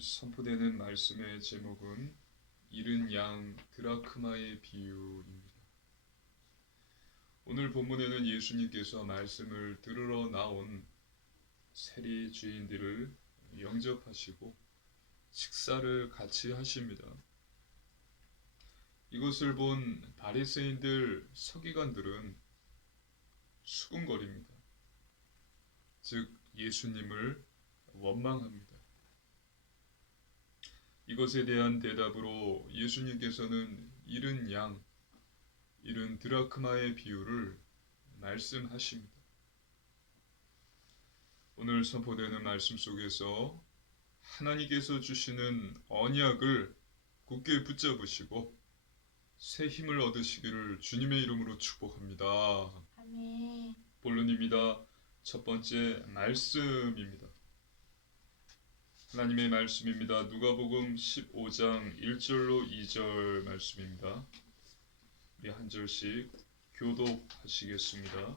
선포되는 말씀의 제목은 잃은 양 드라크마의 비유입니다. 오늘 본문에는 예수님께서 말씀을 들으러 나온 세리 주인들을 영접하시고 식사를 같이 하십니다. 이것을 본 바리새인들 서기관들은 수군거립니다. 즉 예수님을 원망합니다. 이것에 대한 대답으로 예수님께서는 잃은 양, 잃은 드라크마의 비유를 말씀하십니다. 오늘 선포되는 말씀 속에서 하나님께서 주시는 언약을 굳게 붙잡으시고 새 힘을 얻으시기를 주님의 이름으로 축복합니다. 아멘. 본론입니다. 첫 번째 말씀입니다. 하나님의 말씀입니다. 누가복음 15장 1절로 2절 말씀입니다. 우리 한 절씩 교독하시겠습니다.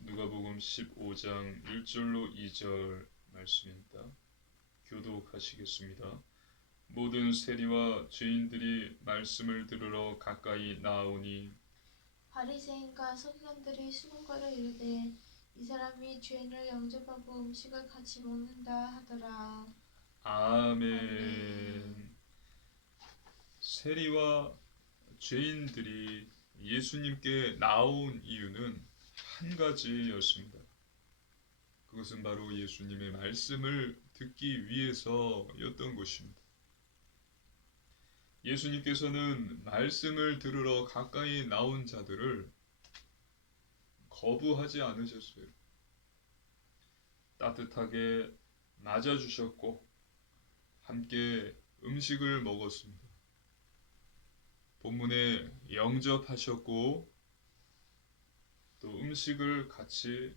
누가복음 15장 1절로 2절 말씀입니다. 교독하시겠습니다. 모든 세리와 죄인들이 말씀을 들으러 가까이 나오니 바리새인과 서기관들이 수군거려 이르되 이 사람이 죄인을 영접하고 음식을 같이 먹는다 하더라. 아멘. 세리와 죄인들이 예수님께 나온 이유는 한 가지였습니다. 그것은 바로 예수님의 말씀을 듣기 위해서였던 것입니다. 예수님께서는 말씀을 들으러 가까이 나온 자들을 거부하지 않으셨어요. 따뜻하게 맞아주셨고 함께 음식을 먹었습니다. 본문에 영접하셨고 또 음식을 같이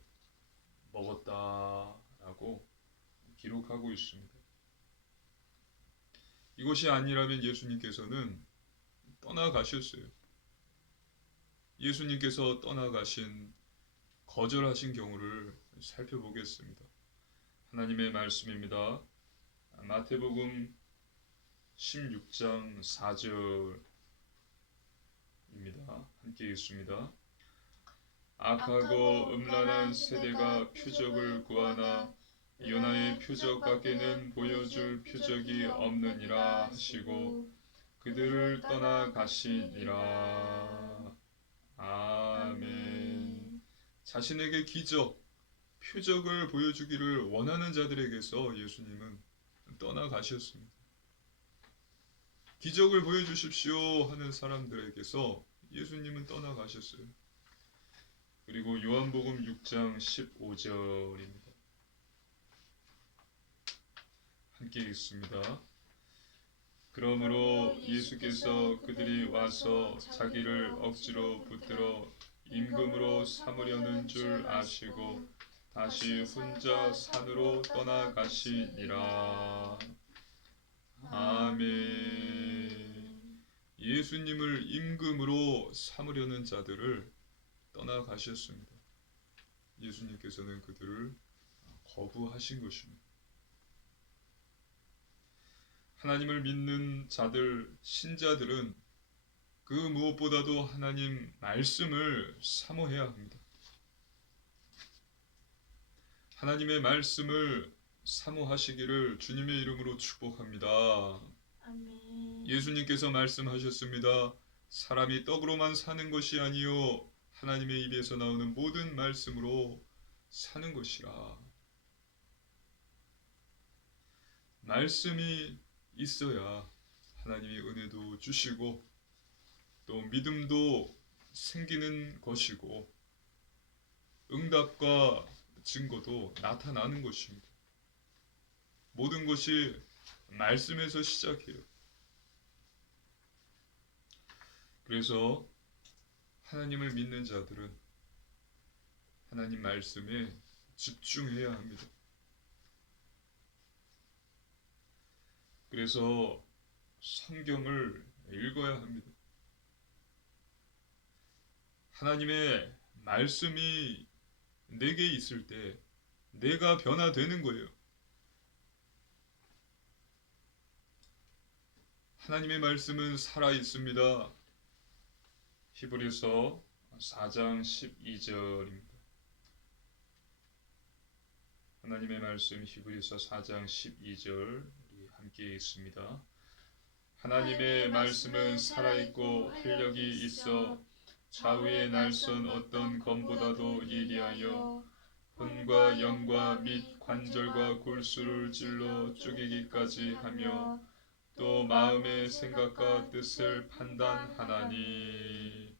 먹었다라고 기록하고 있습니다. 이것이 아니라면 예수님께서는 떠나가셨어요. 예수님께서 떠나가신 거절하신 경우를 살펴보겠습니다. 하나님의 말씀입니다. 마태복음 16장 4절입니다. 함께 읽습니다. 악하고 음란한 세대가 표적을 구하나 요나의 표적 밖에는 보여줄 표적이 없느니라 하시고 그들을 떠나가시니라. 아멘. 자신에게 기적, 표적을 보여주기를 원하는 자들에게서 예수님은 떠나가셨습니다. 기적을 보여주십시오 하는 사람들에게서 예수님은 떠나가셨어요. 그리고 요한복음 6장 15절입니다. 함께 읽습니다. 그러므로 예수께서 그들이 와서 자기를 억지로 붙들어 임금으로 삼으려는 줄 아시고 다시 혼자 산으로 떠나가시니라. 아멘. 예수님을 임금으로 삼으려는 자들을 떠나가셨습니다. 예수님께서는 그들을 거부하신 것입니다. 하나님을 믿는 자들, 신자들은 그 무엇보다도 하나님 말씀을 사모해야 합니다. 하나님의 말씀을 사모하시기를 주님의 이름으로 축복합니다. 아멘. 예수님께서 말씀하셨습니다. 사람이 떡으로만 사는 것이 아니요 하나님의 입에서 나오는 모든 말씀으로 사는 것이라. 말씀이 있어야 하나님이 은혜도 주시고 또 믿음도 생기는 것이고 응답과 증거도 나타나는 것입니다. 모든 것이 말씀에서 시작해요. 그래서 하나님을 믿는 자들은 하나님 말씀에 집중해야 합니다. 그래서 성경을 읽어야 합니다. 하나님의 말씀이 내게 있을 때 내가 변화되는 거예요. 하나님의 말씀은 살아 있습니다. 히브리서 4장 12절입니다. 하나님의 말씀 히브리서 4장 12절 우리 함께 읽습니다. 하나님의 말씀은 살아있고 활력이 있어 좌우에 날선 어떤 검보다도 예리하여 혼과 영과 및 관절과 골수를 찔러 쪼개기까지 하며 또 마음의 생각과 뜻을 판단하나니.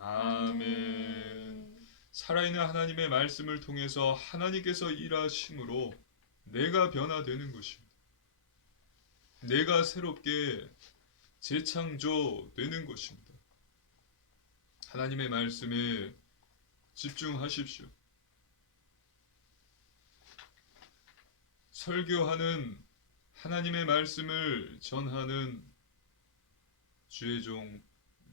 아멘. 살아있는 하나님의 말씀을 통해서 하나님께서 일하심으로 내가 변화되는 것입니다. 내가 새롭게 재창조되는 것입니다. 하나님의 말씀에 집중하십시오. 설교하는 하나님의 말씀을 전하는 주의 종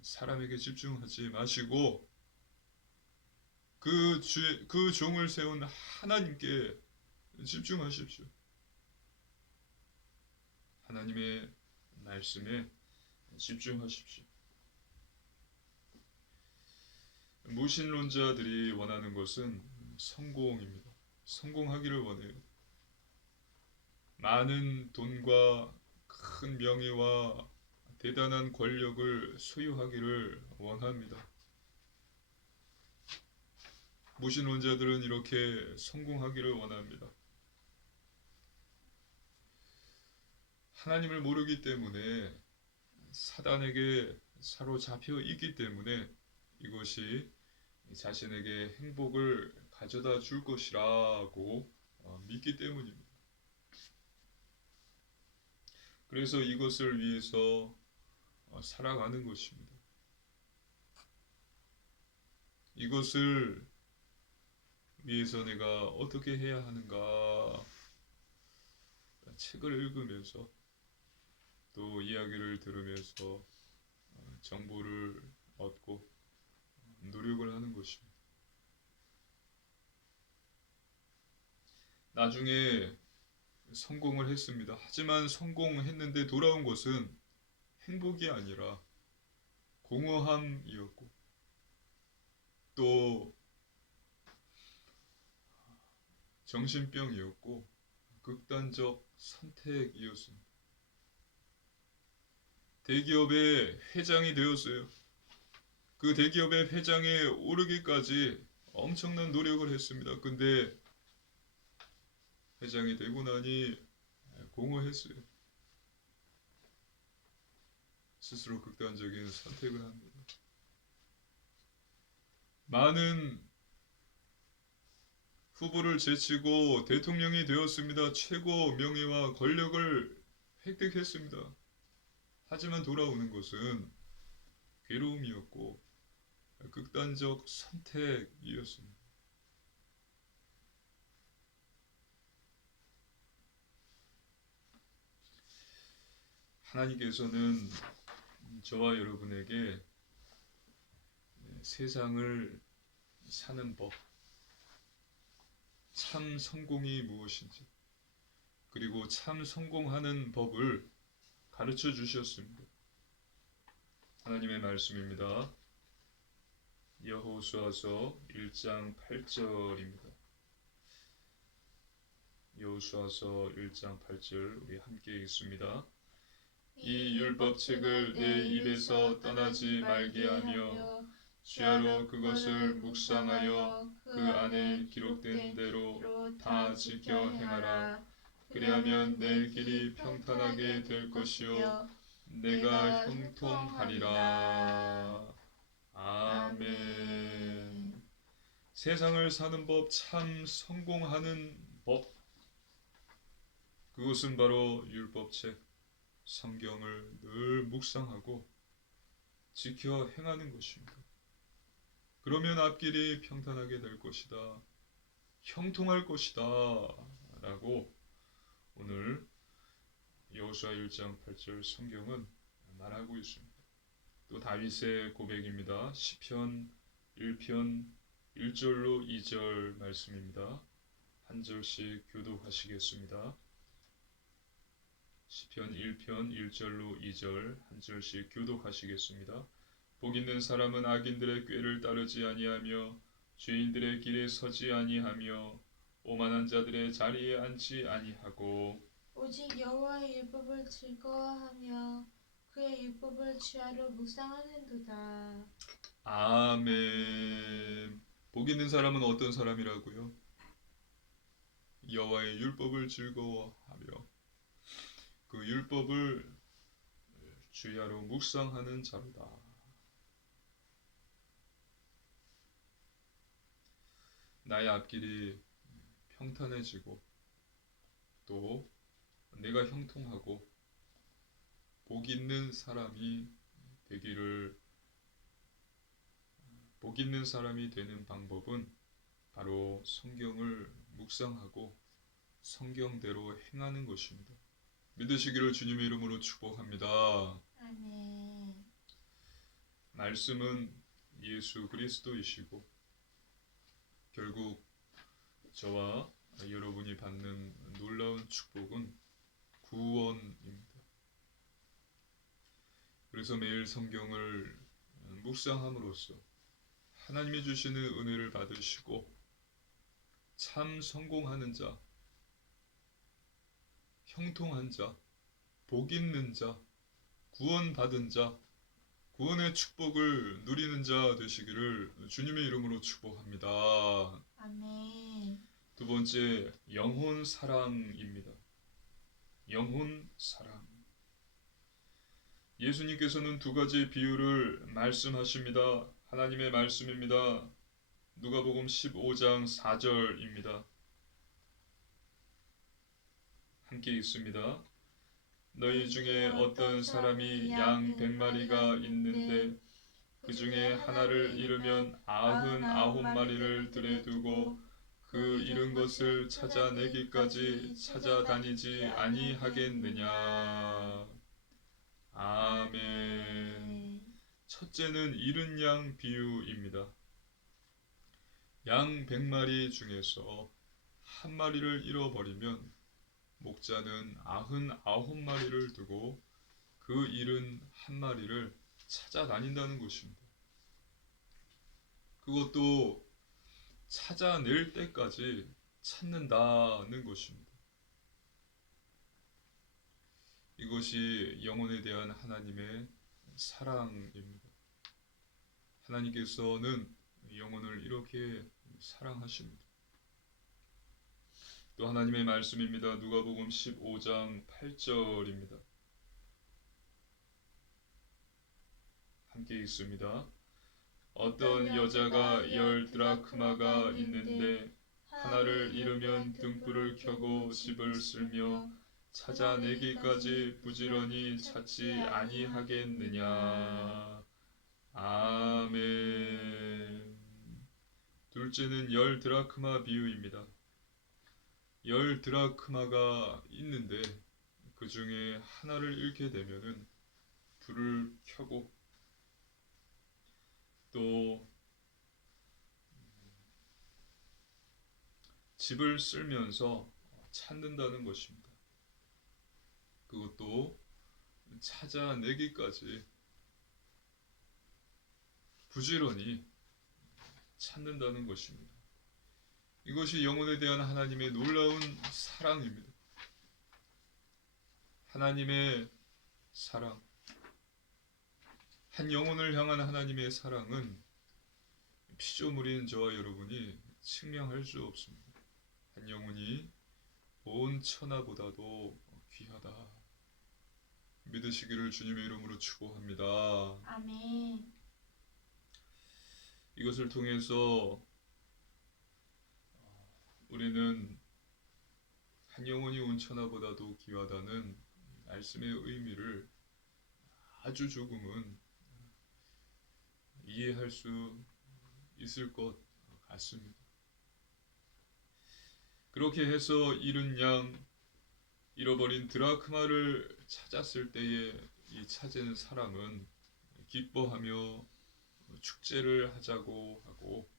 사람에게 집중하지 마시고 그 종을 세운 하나님께 집중하십시오. 하나님의 말씀에 집중하십시오. 무신론자들이 원하는 것은 성공입니다. 성공하기를 원해요. 많은 돈과 큰 명예와 대단한 권력을 소유하기를 원합니다. 무신론자들은 이렇게 성공하기를 원합니다. 하나님을 모르기 때문에 사단에게 사로잡혀 있기 때문에 이것이 자신에게 행복을 가져다 줄 것이라고 믿기 때문입니다. 그래서 이것을 위해서 살아가는 것입니다. 이것을 위해서 내가 어떻게 해야 하는가 책을 읽으면서 또 이야기를 들으면서 정보를 얻고 노력을 하는 것입니다. 나중에 성공을 했습니다. 하지만 성공했는데 돌아온 것은 행복이 아니라 공허함이었고 또 정신병이었고 극단적 선택이었습니다. 대기업의 회장이 되었어요. 그 대기업의 회장에 오르기까지 엄청난 노력을 했습니다. 근데 회장이 되고 나니 공허했어요. 스스로 극단적인 선택을 합니다. 많은 후보를 제치고 대통령이 되었습니다. 최고 명예와 권력을 획득했습니다. 하지만 돌아오는 것은 괴로움이었고 극단적 선택이었습니다. 하나님께서는 저와 여러분에게 세상을 사는 법, 참 성공이 무엇인지, 그리고 참 성공하는 법을 가르쳐 주셨습니다. 하나님의 말씀입니다. 여호수아서 1장 8절입니다. 여호수아서 1장 8절 우리 함께 읽습니다. 이 율법책을 내 입에서 떠나지 말게 하며 주야로 그것을 묵상하여 그 안에 기록된 대로 다 지켜 행하라. 그리하면 내 길이 평탄하게 될 것이요 내가 형통하리라. 아멘. 세상을 사는 법, 참 성공하는 법, 그것은 바로 율법책, 성경을 늘 묵상하고 지켜 행하는 것입니다. 그러면 앞길이 평탄하게 될 것이다, 형통할 것이다 라고 오늘 여호수아 1장 8절 성경은 말하고 있습니다. 또 다윗의 고백입니다. 시편 1편 1절로 2절 말씀입니다. 한 절씩 교독하시겠습니다. 시편 1편 1절로 2절 한 절씩 교독하시겠습니다. 복 있는 사람은 악인들의 꾀를 따르지 아니하며 죄인들의 길에 서지 아니하며 오만한 자들의 자리에 앉지 아니하고 오직 여호와의 율법을 즐거워하며 그의 율법을 주야로 묵상하는도다. 아멘. 복 있는 사람은 어떤 사람이라고요? 여호와의 율법을 즐거워하며 그 율법을 주야로 묵상하는 자로다. 나의 앞길이 평탄해지고 또 내가 형통하고 복 있는 사람이 되기를 복 있는 사람이 되는 방법은 바로 성경을 묵상하고 성경대로 행하는 것입니다. 믿으시기를 주님의 이름으로 축복합니다. 아멘. 말씀은 예수 그리스도이시고 결국 저와 여러분이 받는 놀라운 축복은 구원입니다. 그래서 매일 성경을 묵상함으로써 하나님이 주시는 은혜를 받으시고 참 성공하는 자, 형통한 자, 복 있는 자, 구원받은 자, 구원의 축복을 누리는 자 되시기를 주님의 이름으로 축복합니다. 아멘. 두 번째, 영혼 사랑입니다. 영혼 사랑. 예수님께서는 두 가지 비유를 말씀하십니다. 하나님의 말씀입니다. 누가복음 15장 4절입니다. 함께 읽습니다. 너희 중에 어떤 사람이 양 100마리가 있는데 그 중에 하나를 잃으면 99마리를 들에 두고 그 잃은 것을 찾아내기까지 찾아다니지 아니하겠느냐. 아멘. 첫째는 잃은 양 비유입니다. 양 100마리 중에서 한 마리를 잃어버리면 목자는 99마리를 두고 그 잃은 한 마리를 찾아다닌다는 것입니다. 그것도 찾아낼 때까지 찾는다는 것입니다. 이것이 영혼에 대한 하나님의 사랑입니다. 하나님께서는 영혼을 이렇게 사랑하십니다. 또 하나님의 말씀입니다. 누가복음 15장 8절입니다. 함께 읽습니다. 어떤 여자가 10드라크마가 있는데 하나를 잃으면 등불을 켜고 집을 쓸며 찾아내기까지 부지런히 찾지 아니하겠느냐. 아멘. 둘째는 10드라크마 비유입니다. 10드라크마가 있는데 그 중에 하나를 잃게 되면은 불을 켜고 또 집을 쓸면서 찾는다는 것입니다. 그것도 찾아내기까지 부지런히 찾는다는 것입니다. 이것이 영혼에 대한 하나님의 놀라운 사랑입니다. 하나님의 사랑. 한 영혼을 향한 하나님의 사랑은 피조물인 저와 여러분이 측량할 수 없습니다. 한 영혼이 온 천하보다도 귀하다. 믿으시기를 주님의 이름으로 축복합니다. 아멘. 이것을 통해서 우리는 한 영혼이 온 천하보다도 귀하다는 말씀의 의미를 아주 조금은 이해할 수 있을 것 같습니다. 그렇게 해서 잃은 양, 잃어버린 드라크마를 찾았을 때에 이 찾은 사람은 기뻐하며 축제를 하자고 하고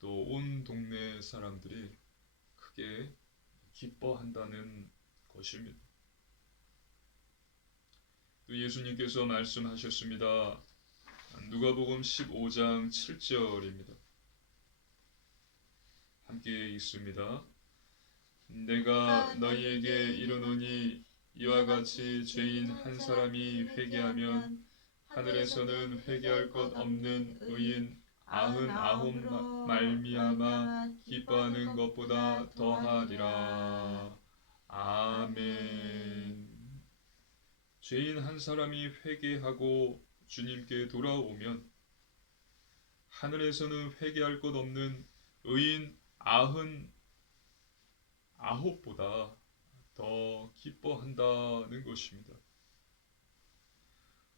또 온 동네 사람들이 크게 기뻐한다는 것입니다. 또 예수님께서 말씀하셨습니다. 누가복음 15장 7절입니다. 함께 읽습니다. 내가 너희에게 이르노니 이와 같이 죄인 한 사람이 회개하면 하늘에서는 회개할 것 없는 의인 99 말미암아 기뻐하는 것보다 더하리라. 아멘. 죄인 한 사람이 회개하고 주님께 돌아오면 하늘에서는 회개할 것 없는 의인 99보다 더 기뻐한다는 것입니다.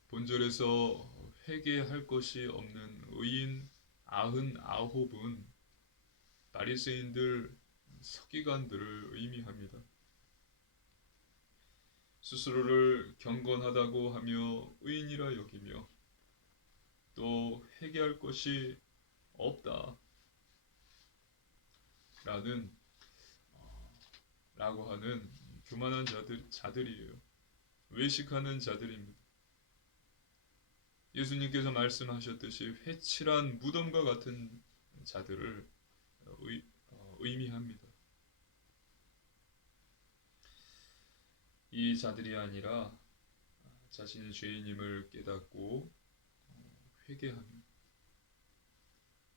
본절에서 회개할 것이 없는 의인 99은 바리새인들 서기관들을 의미합니다. 스스로를 경건하다고 하며 의인이라 여기며 또 회개할 것이 없다 라고 하는 교만한 자들이에요. 외식하는 자들입니다. 예수님께서 말씀하셨듯이 회칠한 무덤과 같은 자들을 의미합니다. 이 자들이 아니라 자신의 죄인임을 깨닫고 회개하며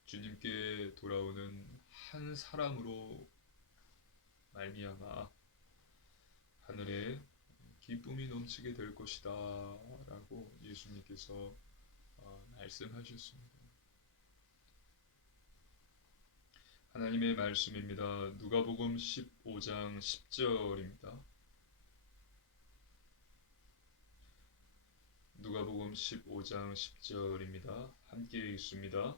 주님께 돌아오는 한 사람으로 말미암아 하늘에 기쁨이 넘치게 될 것이다 라고 예수님께서 말씀하셨습니다. 하나님의 말씀입니다. 누가복음 15장 10절입니다. 누가복음 15장 10절입니다. 함께 읽습니다.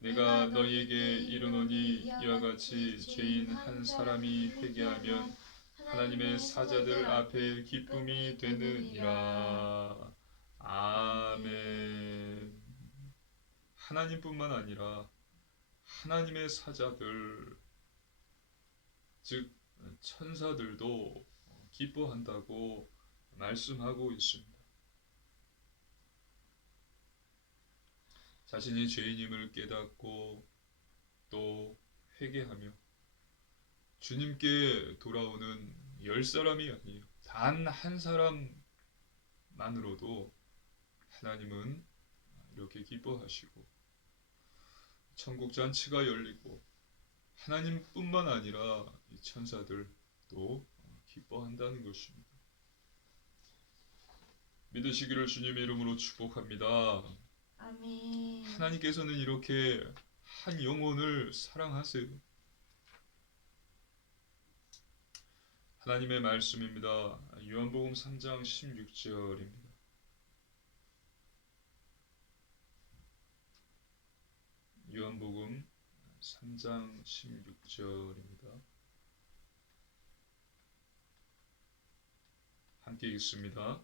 내가 너희에게 이르노니 이와 같이 죄인 한 사람이 회개하면 하나님의 사자들 앞에 기쁨이 되느니라. 아멘. 하나님뿐만 아니라 하나님의 사자들, 즉 천사들도 기뻐한다고 말씀하고 있습니다. 자신이 죄인임을 깨닫고 또 회개하며 주님께 돌아오는 10사람이 아니에요. 단 한 사람만으로도 하나님은 이렇게 기뻐하시고 천국 잔치가 열리고 하나님뿐만 아니라 이 천사들도 기뻐한다는 것입니다. 믿으시기를 주님의 이름으로 축복합니다. 아멘. 하나님께서는 이렇게 한 영혼을 사랑하세요. 하나님의 말씀입니다. 요한복음 3장 16절입니다. 요한복음 3장 16절입니다. 함께 읽습니다.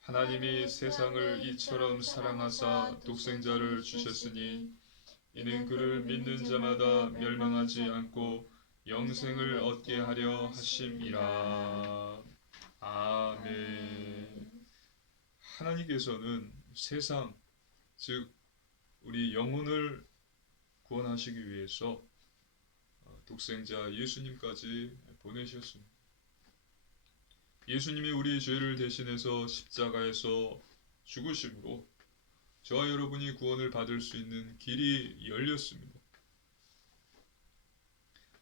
하나님이 세상을 이처럼 사랑하사 독생자를 주셨으니 이는 그를 믿는 자마다 멸망하지 않고 영생을 얻게 하려 하심이라. 아멘. 하나님께서는 세상, 즉 우리 영혼을 구원하시기 위해서 독생자 예수님까지 보내셨습니다. 예수님이 우리 죄를 대신해서 십자가에서 죽으심으로 저와 여러분이 구원을 받을 수 있는 길이 열렸습니다.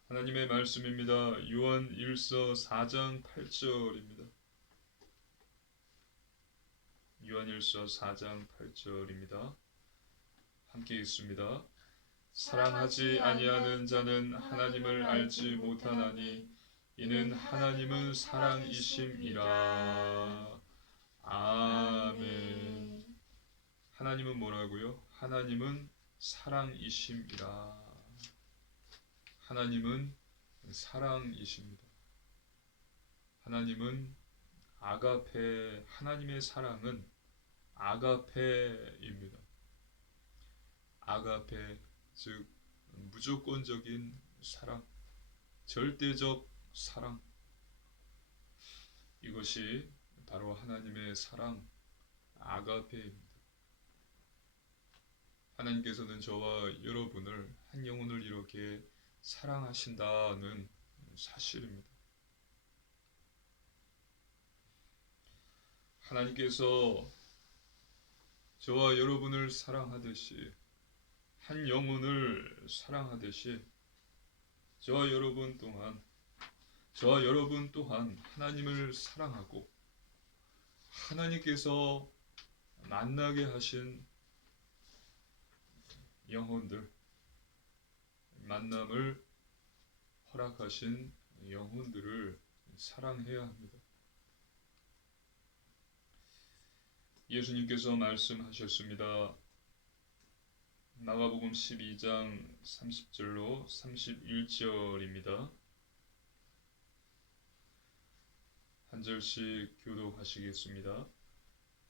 하나님의 말씀입니다. 요한 1서 4장 8절입니다. 요한 1서 4장 8절입니다. 함께 읽습니다. 사랑하지 아니하는 자는 하나님을 알지 못하나니 이는 하나님은 사랑이심이라. 아멘. 하나님은 뭐라고요? 하나님은 사랑이심이라. 하나님은 사랑이십니다. 하나님은 아가페, 하나님의 사랑은 아가페입니다. 아가페, 즉 무조건적인 사랑, 절대적 사랑. 이것이 바로 하나님의 사랑, 아가페입니다. 하나님께서는 저와 여러분을 한 영혼을 이렇게 사랑하신다는 사실입니다. 하나님께서 저와 여러분을 사랑하듯이 한 영혼을 사랑하듯이 저와 여러분 또한 하나님을 사랑하고 하나님께서 만나게 하신 영혼들, 만남을 허락하신 영혼들을 사랑해야 합니다. 예수님께서 말씀하셨습니다. 마가복음 12장 30절로 31절입니다. 한 절씩 교독하시겠습니다.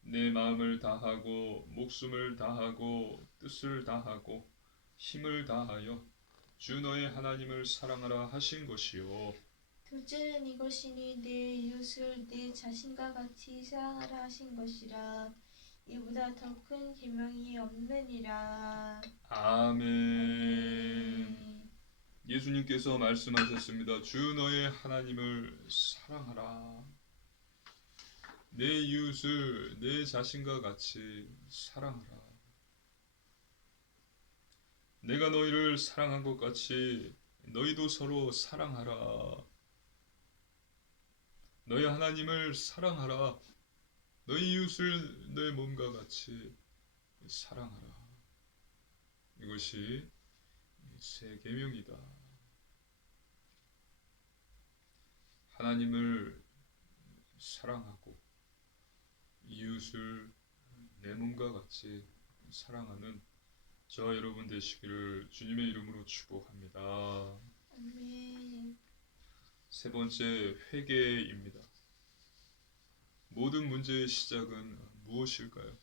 내 마음을 다하고 목숨을 다하고 뜻을 다하고 힘을 다하여 주 너의 하나님을 사랑하라 하신 것이요. 둘째는 이것이니 내 이웃을 내 자신과 같이 사랑하라 하신 것이라. 이보다 더 큰 계명이 없느니라. 아멘. 예수님께서 말씀하셨습니다. 주 너의 하나님을 사랑하라. 내 이웃을 내 자신과 같이 사랑하라. 내가 너희를 사랑한 것 같이 너희도 서로 사랑하라. 너희 하나님을 사랑하라. 너희 이웃을 내 몸과 같이 사랑하라. 이것이 새 계명이다. 하나님을 사랑하고 이웃을 내 몸과 같이 사랑하는 저와 여러분 되시기를 주님의 이름으로 축복합니다. 아멘. 세 번째, 회개입니다. 모든 문제의 시작은 무엇일까요?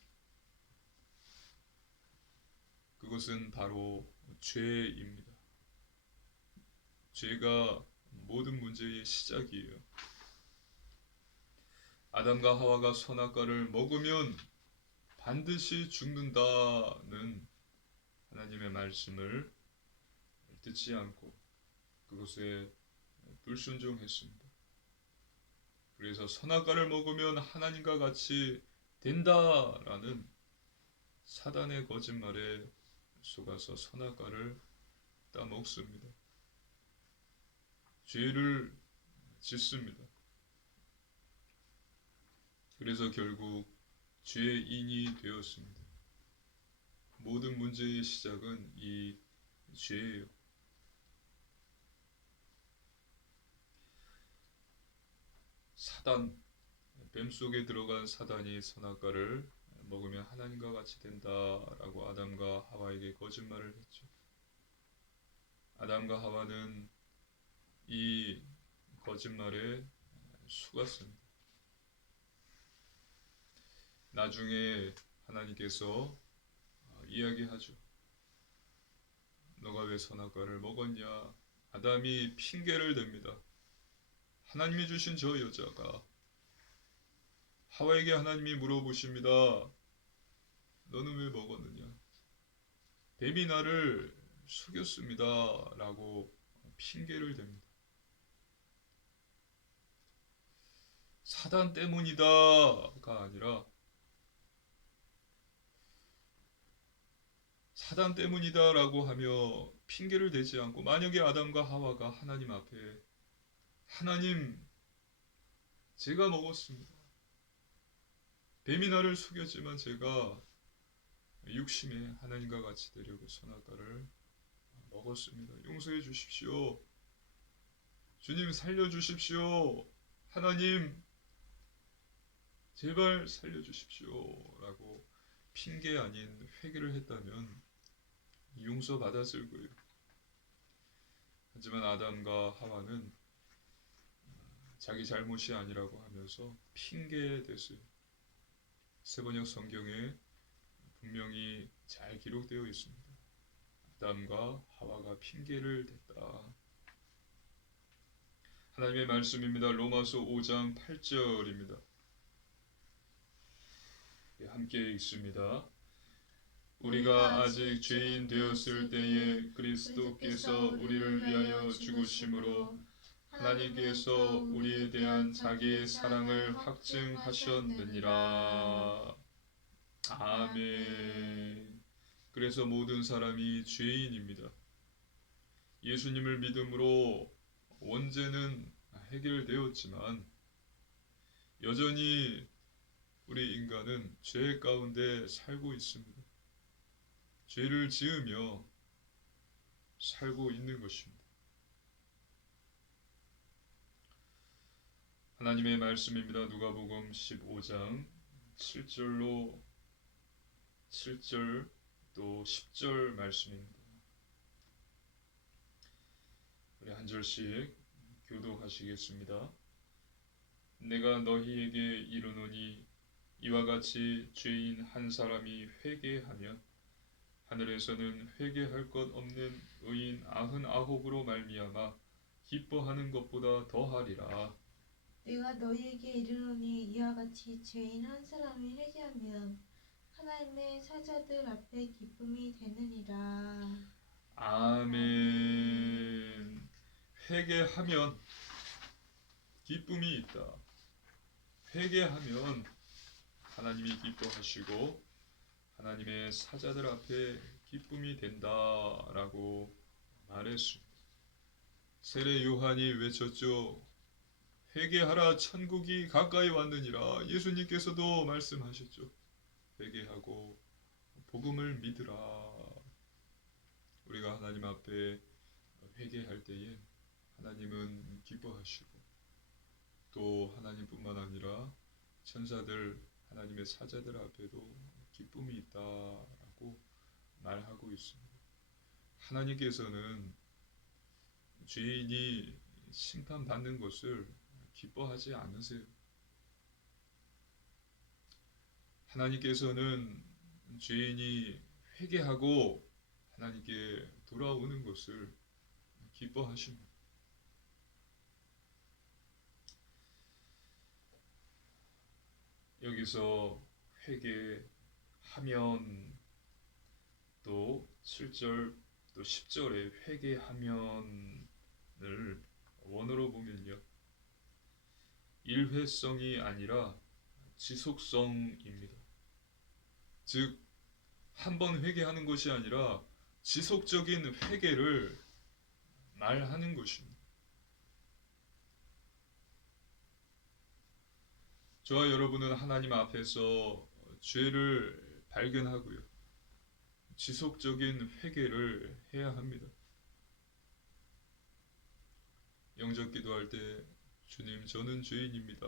그것은 바로 죄입니다. 죄가 모든 문제의 시작이에요. 아담과 하와가 선악과를 먹으면 반드시 죽는다는 하나님의 말씀을 듣지 않고 그것에 불순종했습니다. 그래서 선악과를 먹으면 하나님과 같이 된다라는 사단의 거짓말에 속아서 선악과를 따먹습니다. 죄를 짓습니다. 그래서 결국 죄인이 되었습니다. 모든 문제의 시작은 이 죄예요. 사단, 뱀 속에 들어간 사단이 선악과를 먹으면 하나님과 같이 된다라고 아담과 하와에게 거짓말을 했죠. 아담과 하와는 이 거짓말에 속았습니다. 나중에 하나님께서 이야기하죠. 너가 왜 선악과를 먹었냐? 아담이 핑계를 댑니다. 하나님이 주신 저 여자가 하와에게 하나님이 물어보십니다. 너는 왜 먹었느냐? 뱀이 나를 속였습니다. 라고 핑계를 댑니다. 사단 때문이다가 아니라 사단 때문이다라고 하며 핑계를 대지 않고 만약에 아담과 하와가 하나님 앞에 하나님 제가 먹었습니다. 뱀이 나를 속였지만 제가 육심에 하나님과 같이 되려고 선악과를 먹었습니다. 용서해 주십시오. 주님 살려 주십시오. 하나님 제발 살려 주십시오. 라고 핑계 아닌 회개를 했다면 용서받았을 거예요. 하지만 아담과 하와는 자기 잘못이 아니라고 하면서 핑계댔어요. 세번역 성경에 분명히 잘 기록되어 있습니다. 아담과 하와가 핑계를 댔다. 하나님의 말씀입니다. 로마서 5장 8절입니다. 함께 있습니다. 우리가 아직 죄인 되었을 때에 그리스도께서 우리를 위하여 죽으심으로 하나님께서 우리에 대한 자기의 사랑을 확증하셨느니라. 아멘. 그래서 모든 사람이 죄인입니다. 예수님을 믿음으로 원죄는 해결되었지만 여전히 우리 인간은 죄 가운데 살고 있습니다. 죄를 지으며 살고 있는 것입니다. 하나님의 말씀입니다. 누가복음 15장 7절 또 10절 말씀입니다. 우리 한 절씩 교독하시겠습니다. 내가 너희에게 이르노니 이와 같이 죄인 한 사람이 회개하면 하늘에서는 회개할 것 없는 의인 99으로 말미암아 기뻐하는 것보다 더하리라. 내가 너희에게 이르노니 이와 같이 죄인 한 사람이 회개하면 하나님의 사자들 앞에 기쁨이 되느니라. 아멘. 회개하면 기쁨이 있다. 회개하면 하나님이 기뻐하시고 하나님의 사자들 앞에 기쁨이 된다라고 말했습니다. 세례 요한이 외쳤죠. 회개하라, 천국이 가까이 왔느니라. 예수님께서도 말씀하셨죠. 회개하고 복음을 믿으라. 우리가 하나님 앞에 회개할 때에 하나님은 기뻐하시고 또 하나님뿐만 아니라 천사들, 하나님의 사자들 앞에도 기쁨이 있다라고 말하고 있습니다. 하나님께서는 죄인이 심판받는 것을 기뻐하지 않으세요. 하나님께서는 죄인이 회개하고 하나님께 돌아오는 것을 기뻐하십니다. 여기서 회개하면 또 7절 또 10절에 회개하면을 원어로 보면요. 일회성이 아니라 지속성입니다. 즉, 한 번 회개하는 것이 아니라 지속적인 회개를 말하는 것입니다. 저와 여러분은 하나님 앞에서 죄를 발견하고요. 지속적인 회개를 해야 합니다. 영접 기도할 때 주님, 저는 죄인입니다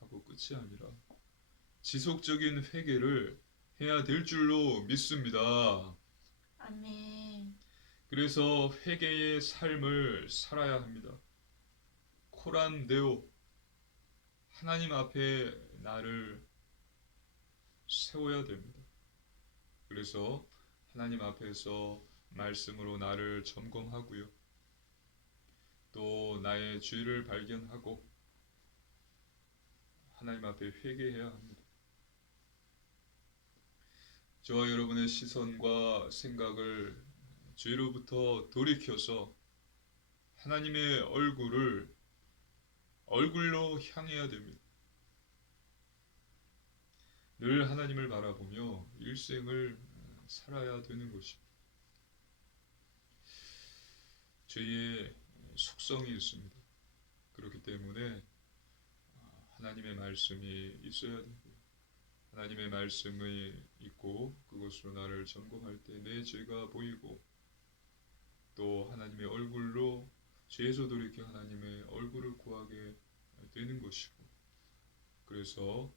하고 끝이 아니라 지속적인 회개를 해야 될 줄로 믿습니다. 아멘. 그래서 회개의 삶을 살아야 합니다. 코란데오, 하나님 앞에 나를 세워야 됩니다. 그래서 하나님 앞에서 말씀으로 나를 점검하고요. 또 나의 죄를 발견하고 하나님 앞에 회개해야 합니다. 저와 여러분의 시선과 생각을 죄로부터 돌이켜서 하나님의 얼굴로 향해야 됩니다. 늘 하나님을 바라보며 일생을 살아야 되는 것입니다. 죄의 속성이 있습니다. 그렇기 때문에 하나님의 말씀이 있어야 되고요. 하나님의 말씀이 있고 그것으로 나를 점검할 때 내 죄가 보이고 또 하나님의 얼굴로 죄에서 돌이켜 하나님의 얼굴을 구하게 되는 것이고, 그래서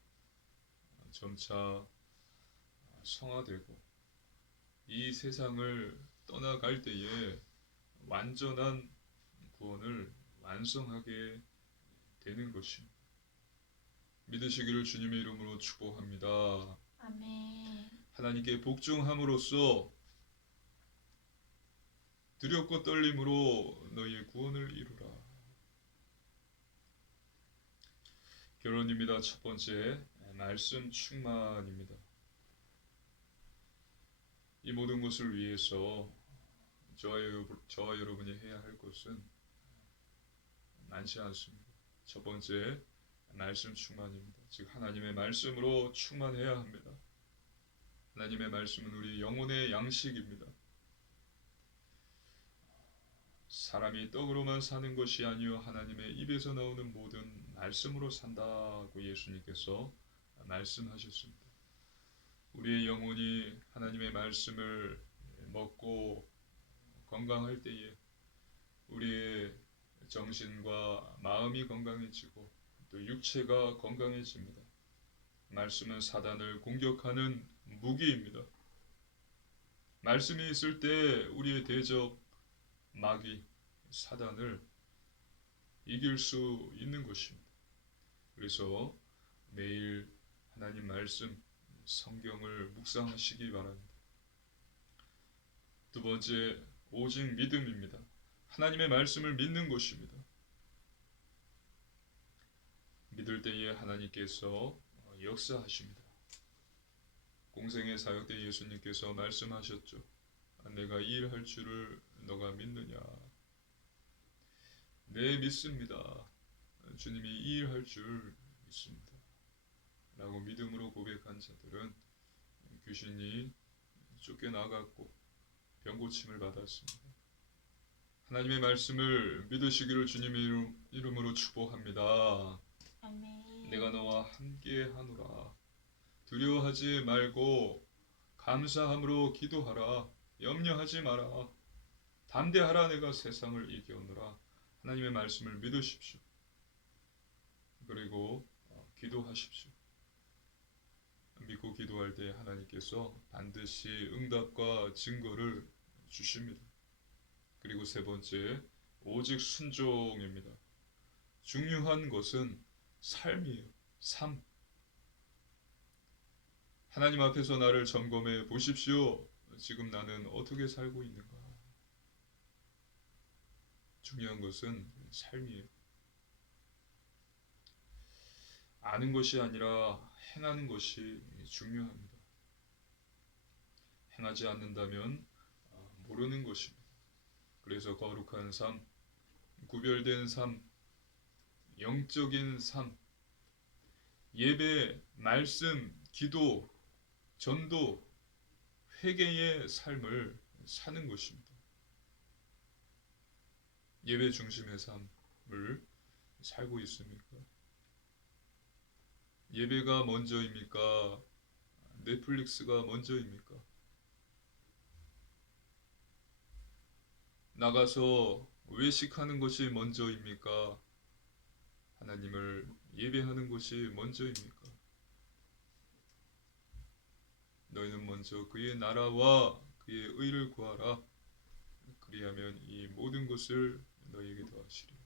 점차 성화되고 이 세상을 떠나갈 때에 완전한 구원을 완성하게 되는 것입니다. 믿으시기를 주님의 이름으로 축복합니다. 아멘. 하나님께 복종함으로써 두렵고 떨림으로 너희의 구원을 이루라. 결론입니다. 첫 번째, 말씀 충만입니다. 이 모든 것을 위해서 저와 여러분이 해야 할 것은 많지 않습니다. 첫 번째, 말씀 충만입니다. 즉 하나님의 말씀으로 충만해야 합니다. 하나님의 말씀은 우리 영혼의 양식입니다. 사람이 떡으로만 사는 것이 아니요 하나님의 입에서 나오는 모든 말씀으로 산다고 예수님께서 말씀하셨습니다. 우리의 영혼이 하나님의 말씀을 먹고 건강할 때에 우리의 정신과 마음이 건강해지고 또 육체가 건강해집니다. 말씀은 사단을 공격하는 무기입니다. 말씀이 있을 때 우리의 대적 마귀 사단을 이길 수 있는 것입니다. 그래서 매일 하나님 말씀 성경을 묵상하시기 바랍니다. 두 번째, 오직 믿음입니다. 하나님의 말씀을 믿는 것입니다. 믿을 때에 하나님께서 역사하십니다. 공생의 사역 때 예수님께서 말씀하셨죠. 내가 이 일 할 줄을 너가 믿느냐? 네, 믿습니다. 주님이 이 일 할 줄 믿습니다. 라고 믿음으로 고백한 자들은 귀신이 쫓겨나갔고 병고침을 받았습니다. 하나님의 말씀을 믿으시기를 주님의 이름으로 축복합니다. 아멘. 내가 너와 함께 하노라. 두려워하지 말고 감사함으로 기도하라. 염려하지 마라. 담대하라. 내가 세상을 이겨오노라. 하나님의 말씀을 믿으십시오. 그리고 기도하십시오. 믿고 기도할 때 하나님께서 반드시 응답과 증거를 주십니다. 그리고 세 번째, 오직 순종입니다. 중요한 것은 삶이에요. 삶. 하나님 앞에서 나를 점검해 보십시오. 지금 나는 어떻게 살고 있는가? 중요한 것은 삶이에요. 아는 것이 아니라 행하는 것이 중요합니다. 행하지 않는다면 모르는 것입니다. 그래서 거룩한 삶, 구별된 삶, 영적인 삶, 예배, 말씀, 기도, 전도, 회개의 삶을 사는 것입니다. 예배 중심의 삶을 살고 있습니까? 예배가 먼저입니까? 넷플릭스가 먼저입니까? 나가서 외식하는 것이 먼저입니까? 하나님을 예배하는 것이 먼저입니까? 너희는 먼저 그의 나라와 그의 의를 구하라. 그리하면 이 모든 것을 너희에게 더하시리라.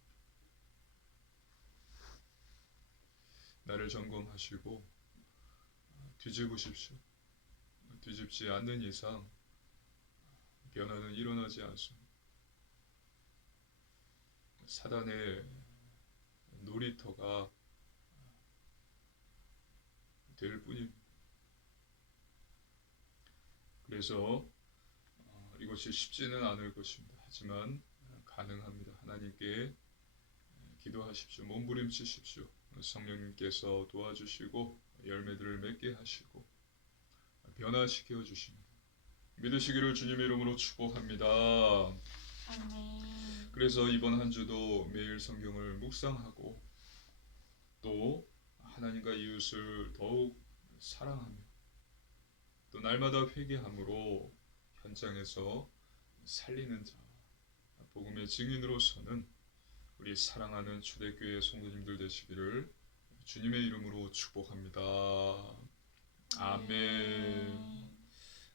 나를 점검하시고 뒤집으십시오. 뒤집지 않는 이상 변화는 일어나지 않습니다. 사단의 놀이터가 될 뿐입니다. 그래서 이것이 쉽지는 않을 것입니다. 하지만 가능합니다. 하나님께 기도하십시오. 몸부림치십시오. 성령님께서 도와주시고 열매들을 맺게 하시고 변화시켜 주십니다. 믿으시기를 주님의 이름으로 축복합니다. 아멘. 그래서 이번 한 주도 매일 성경을 묵상하고 또 하나님과 이웃을 더욱 사랑하며 또 날마다 회개함으로 현장에서 살리는 자, 복음의 증인으로서는 우리 사랑하는 초대교회 성도님들 되시기를 주님의 이름으로 축복합니다. 아멘.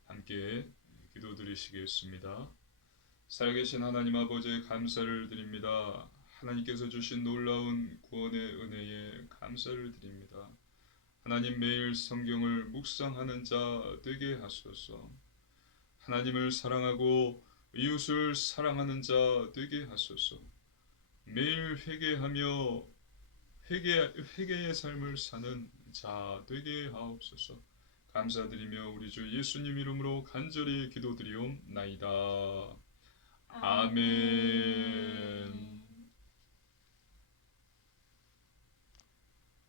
함께 기도드리시겠습니다. 살아계신 하나님 아버지 감사를 드립니다. 하나님께서 주신 놀라운 구원의 은혜에 감사를 드립니다. 하나님 매일 성경을 묵상하는 자 되게 하소서. 하나님을 사랑하고 이웃을 사랑하는 자 되게 하소서. 매일 회개하며 회개의 삶을 사는 자 되게 하옵소서. 감사드리며 우리 주 예수님 이름으로 간절히 기도드리옵나이다. 아멘.